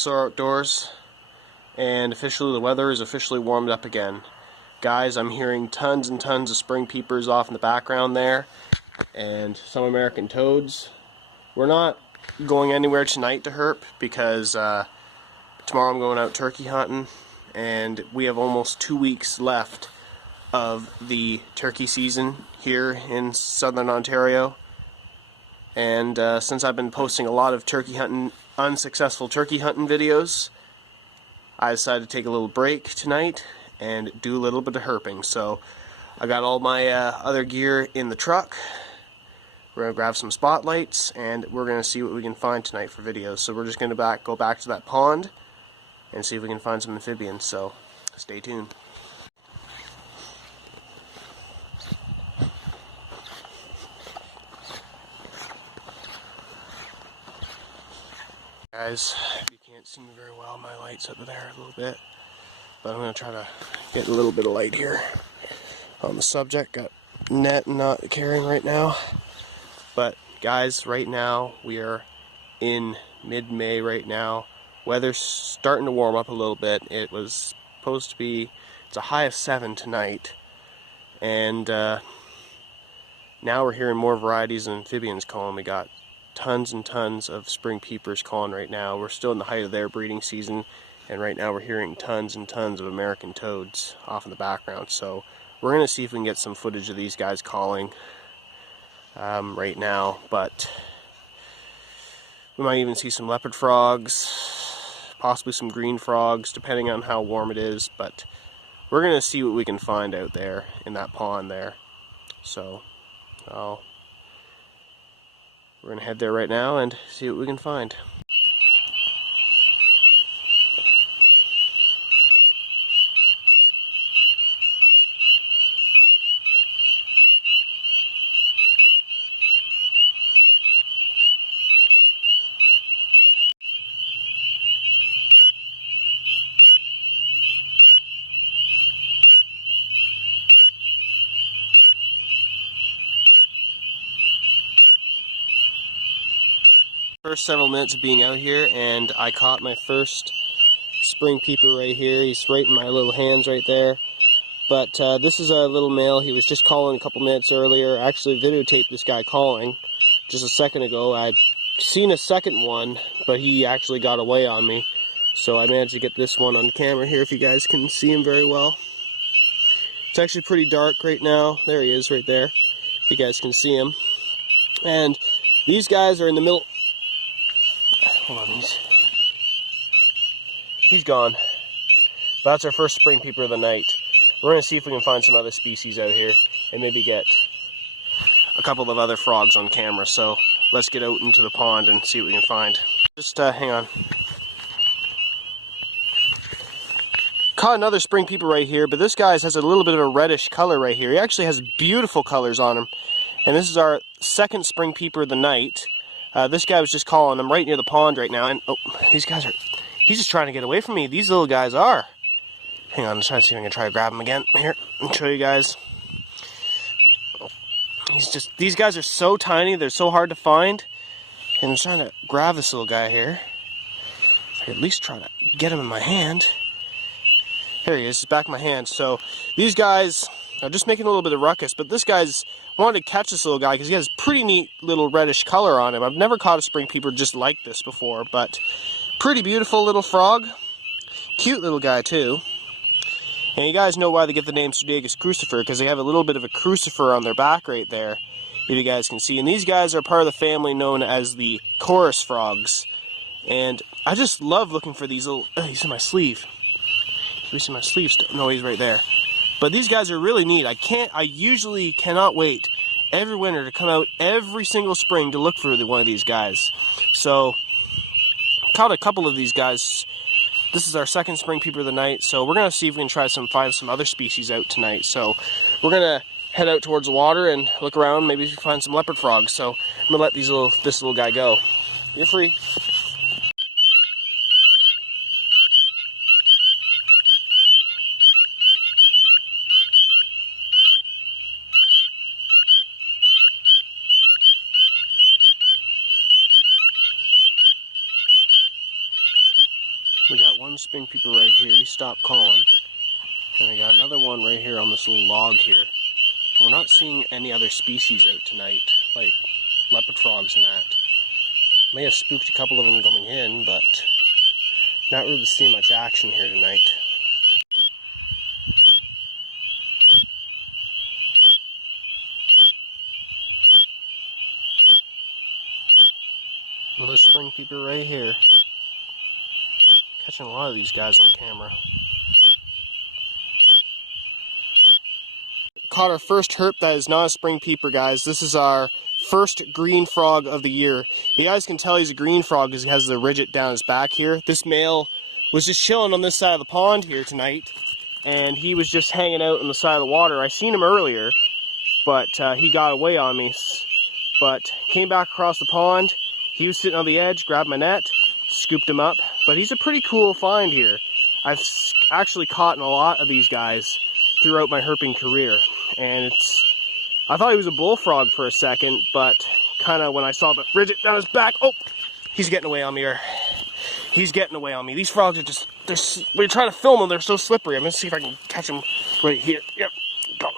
sore outdoors, and officially the weather is officially warmed up again. Guys, I'm hearing tons and tons of spring peepers off in the background there, and some American toads. We're not going anywhere tonight to herp because tomorrow I'm going out turkey hunting, and we have almost 2 weeks left of the turkey season here in southern Ontario. And since I've been posting a lot of turkey hunting, unsuccessful turkey hunting videos, I decided to take a little break tonight and do a little bit of herping. So I got all my other gear in the truck. We're going to grab some spotlights and we're going to see what we can find tonight for videos. So we're just going to go back to that pond and see if we can find some amphibians. So stay tuned. Guys, you can't see me very well, my light's up there a little bit, but I'm going to try to get a little bit of light here on the subject. Got net not carrying right now, but guys, right now we are in mid-May right now. Weather's starting to warm up a little bit. It was supposed to be, it's a high of 7 tonight, and now we're hearing more varieties of amphibians calling. We got tons and tons of spring peepers calling right now. We're still in the height of their breeding season, and right now we're hearing tons and tons of American toads off in the background. So we're going to see if we can get some footage of these guys calling right now, but we might even see some leopard frogs, possibly some green frogs, depending on how warm it is. But we're going to see what we can find out there in that pond there. So we're going to head there right now and see what we can find. First several minutes of being out here, and I caught my first spring peeper right here. He's right in my little hands right there. But this is a little male. He was just calling a couple minutes earlier. I actually videotaped this guy calling just a second ago. I'd seen a second one, but he actually got away on me. So I managed to get this one on camera here, if you guys can see him very well. It's actually pretty dark right now. There he is right there, if you guys can see him. And these guys are in the middle. Hold on, he's gone. But that's our first spring peeper of the night. We're going to see if we can find some other species out here and maybe get a couple of other frogs on camera. So let's get out into the pond and see what we can find. Just hang on. Caught another spring peeper right here, but this guy has a little bit of a reddish color right here. He actually has beautiful colors on him. And this is our second spring peeper of the night. This guy was just calling. I'm right near the pond right now, and oh, these guys are, he's just trying to get away from me. These little guys are. Hang on, I'm trying to see if I can try to grab him again. Here, I'll show you guys. These guys are so tiny, they're so hard to find. And I'm trying to grab this little guy here. I could at least try to get him in my hand. Here he is, he's back in my hand. So these guys are just making a little bit of ruckus, but this guy's wanted to catch this little guy because he has pretty neat little reddish color on him. I've never caught a spring peeper just like this before, but pretty beautiful little frog. Cute little guy too. And you guys know why they get the name Sudegus crucifer, because they have a little bit of a crucifer on their back right there, if you guys can see. And these guys are part of the family known as the chorus frogs. And I just love looking for these little... Oh, he's in my sleeve. Can you see my sleeve still? No, he's right there. But these guys are really neat. I usually cannot wait every winter to come out every single spring to look for one of these guys. So, caught a couple of these guys. This is our second spring peeper of the night, so we're going to see if we can find some other species out tonight. So, we're going to head out towards the water and look around, maybe find some leopard frogs. So, I'm going to let this little guy go. You're free. We got one spring peeper right here. He stopped calling. And we got another one right here on this little log here. But we're not seeing any other species out tonight, like leopard frogs and that. May have spooked a couple of them coming in, but not really seeing much action here tonight. Another spring peeper right here. Catching a lot of these guys on camera. Caught our first herp that is not a spring peeper, guys. This is our first green frog of the year. You guys can tell he's a green frog because he has the ridget down his back here. This male was just chilling on this side of the pond here tonight, and he was just hanging out on the side of the water. I seen him earlier, but he got away on me. But came back across the pond. He was sitting on the edge, grabbed my net, scooped him up. But he's a pretty cool find here. I've actually caught a lot of these guys throughout my herping career, and I thought he was a bullfrog for a second, but kind of when I saw the ridget down his back, oh, he's getting away on me here. He's getting away on me. These frogs are just, when you try to film them, they're so slippery. I'm going to see if I can catch him right here. Yep, got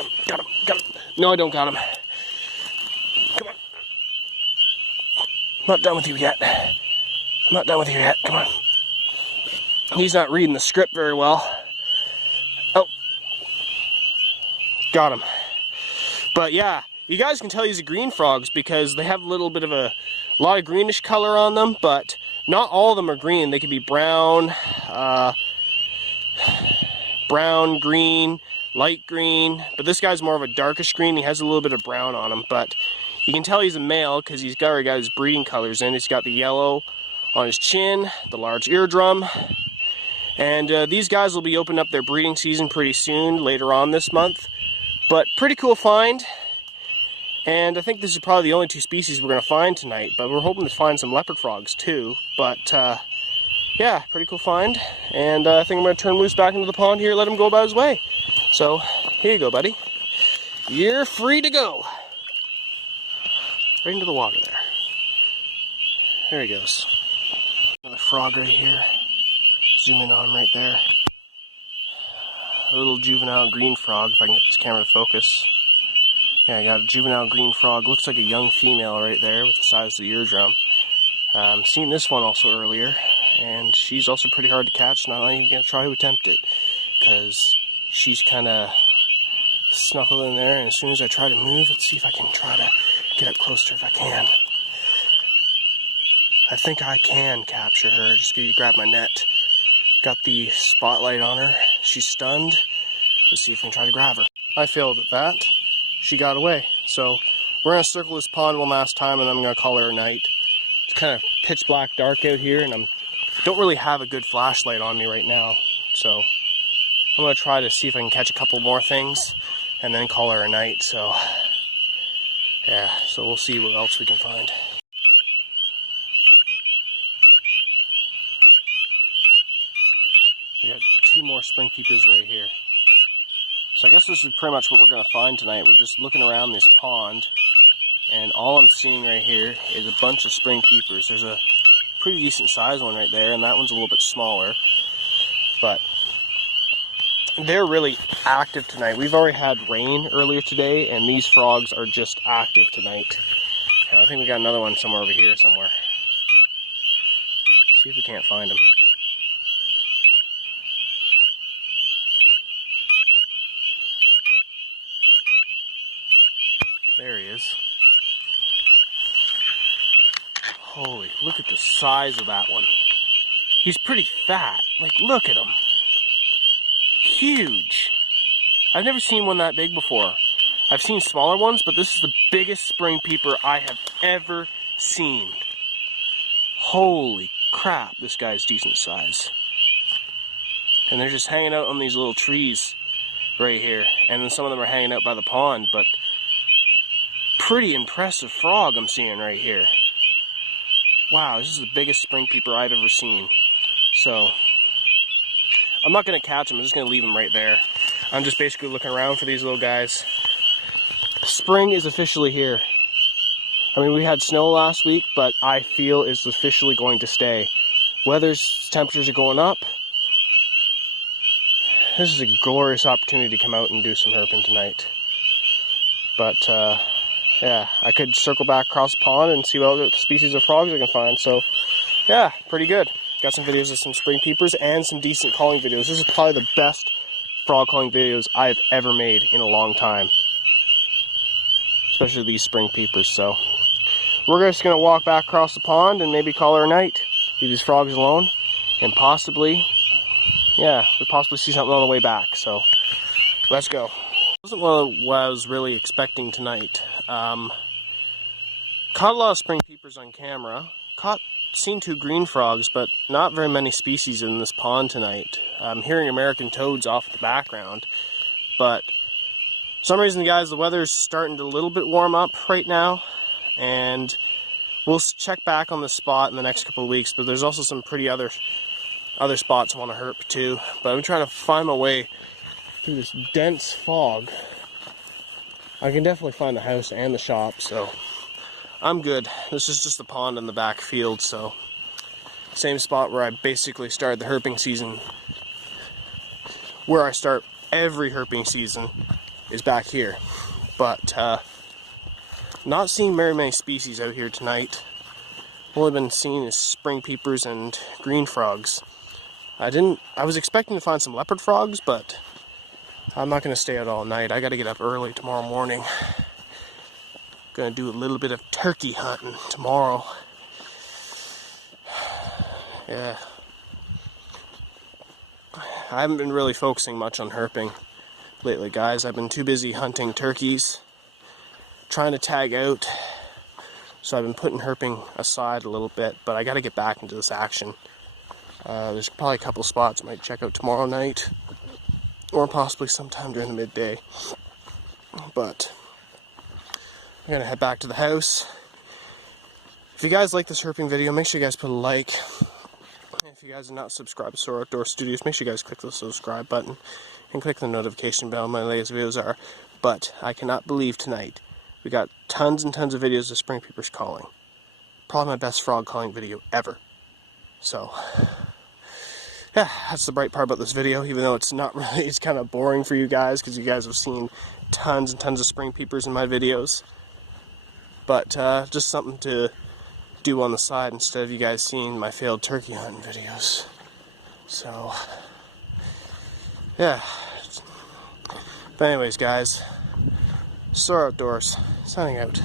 him. No, I don't got him. Come on. I'm not done with you yet. Come on. He's not reading the script very well. Oh. Got him. But yeah, you guys can tell these are green frogs because they have a little bit of a lot of greenish color on them, but not all of them are green. They could be brown, green, light green, but this guy's more of a darkish green. He has a little bit of brown on him, but you can tell he's a male because he's already got his breeding colors in. He's got the yellow on his chin, the large eardrum, and these guys will be opening up their breeding season pretty soon, later on this month. But pretty cool find, and I think this is probably the only two species we're going to find tonight, but we're hoping to find some leopard frogs too. But yeah, pretty cool find, and I think I'm going to turn loose back into the pond here, let him go about his way. So here you go, buddy. You're free to go. Right into the water there. There he goes. Another frog right here. Zoom in on him right there. A little juvenile green frog, if I can get this camera to focus. Yeah, I got a juvenile green frog. Looks like a young female right there with the size of the eardrum. Seen this one also earlier, and she's also pretty hard to catch. Not even going to try to attempt it, because she's kind of snuffled in there, and as soon as I try to move, let's see if I can try to get up close to her if I can. I think I can capture her. Just grab my net. Got the spotlight on her. She's stunned. Let's see if we can try to grab her. I failed at that. She got away. So we're going to circle this pond one last time, and then I'm going to call her a night. It's kind of pitch black dark out here, and I don't really have a good flashlight on me right now. So I'm going to try to see if I can catch a couple more things and then call her a night. So yeah, so we'll see what else we can find. We got two more spring peepers right here. So I guess this is pretty much what we're going to find tonight. We're just looking around this pond, and all I'm seeing right here is a bunch of spring peepers. There's a pretty decent size one right there, and that one's a little bit smaller. But they're really active tonight. We've already had rain earlier today, and these frogs are just active tonight. And I think we got another one somewhere over here somewhere. See if we can't find them. There he is. Holy, look at the size of that one. He's pretty fat. Like, look at him. Huge. I've never seen one that big before. I've seen smaller ones, but this is the biggest spring peeper I have ever seen. Holy crap, this guy's decent size. And they're just hanging out on these little trees right here. And then some of them are hanging out by the pond, but pretty impressive frog I'm seeing right here. Wow, this is the biggest spring peeper I've ever seen. So I'm not going to catch him, I'm just going to leave him right there. I'm just basically looking around for these little guys. Spring is officially here. I mean, we had snow last week, but I feel it's officially going to stay. temperatures are going up. This is a glorious opportunity to come out and do some herping tonight. But yeah, I could circle back across the pond and see what other species of frogs I can find. So yeah, pretty good. Got some videos of some spring peepers and some decent calling videos. This is probably the best frog calling videos I've ever made in a long time. Especially these spring peepers. So we're just going to walk back across the pond and maybe call her a night. Leave these frogs alone. And possibly, yeah, we'll possibly see something on the way back. So let's go. It wasn't what I was really expecting tonight. Caught a lot of spring peepers on camera. Seen 2 green frogs, but not very many species in this pond tonight. I'm hearing American toads off the background, but for some reason, guys, the weather's starting to a little bit warm up right now, and we'll check back on this spot in the next couple of weeks. But there's also some pretty other spots I want to herp too. But I'm trying to find my way through this dense fog. I can definitely find the house and the shop, so I'm good. This is just a pond in the back field, so same spot where I basically started the herping season. Where I start every herping season is back here. But not seeing very many species out here tonight. All I've been seeing is spring peepers and green frogs. I was expecting to find some leopard frogs, but I'm not going to stay out all night. I got to get up early tomorrow morning. Gonna do a little bit of turkey hunting tomorrow. Yeah. I haven't been really focusing much on herping lately, guys. I've been too busy hunting turkeys, trying to tag out. So I've been putting herping aside a little bit, but I gotta get back into this action. There's probably a couple spots I might check out tomorrow night, or possibly sometime during the midday. But I'm gonna head back to the house. If you guys like this herping video, make sure you guys put a like. If you guys are not subscribed to Soar Outdoor Studios, make sure you guys click the subscribe button and click the notification bell. My latest videos are. But I cannot believe tonight we got tons and tons of videos of spring peepers calling. Probably my best frog calling video ever. So yeah, that's the bright part about this video, even though it's not really, it's kind of boring for you guys because you guys have seen tons and tons of spring peepers in my videos. But just something to do on the side instead of you guys seeing my failed turkey hunting videos. So yeah. But anyways, guys, Soar Outdoors, signing out.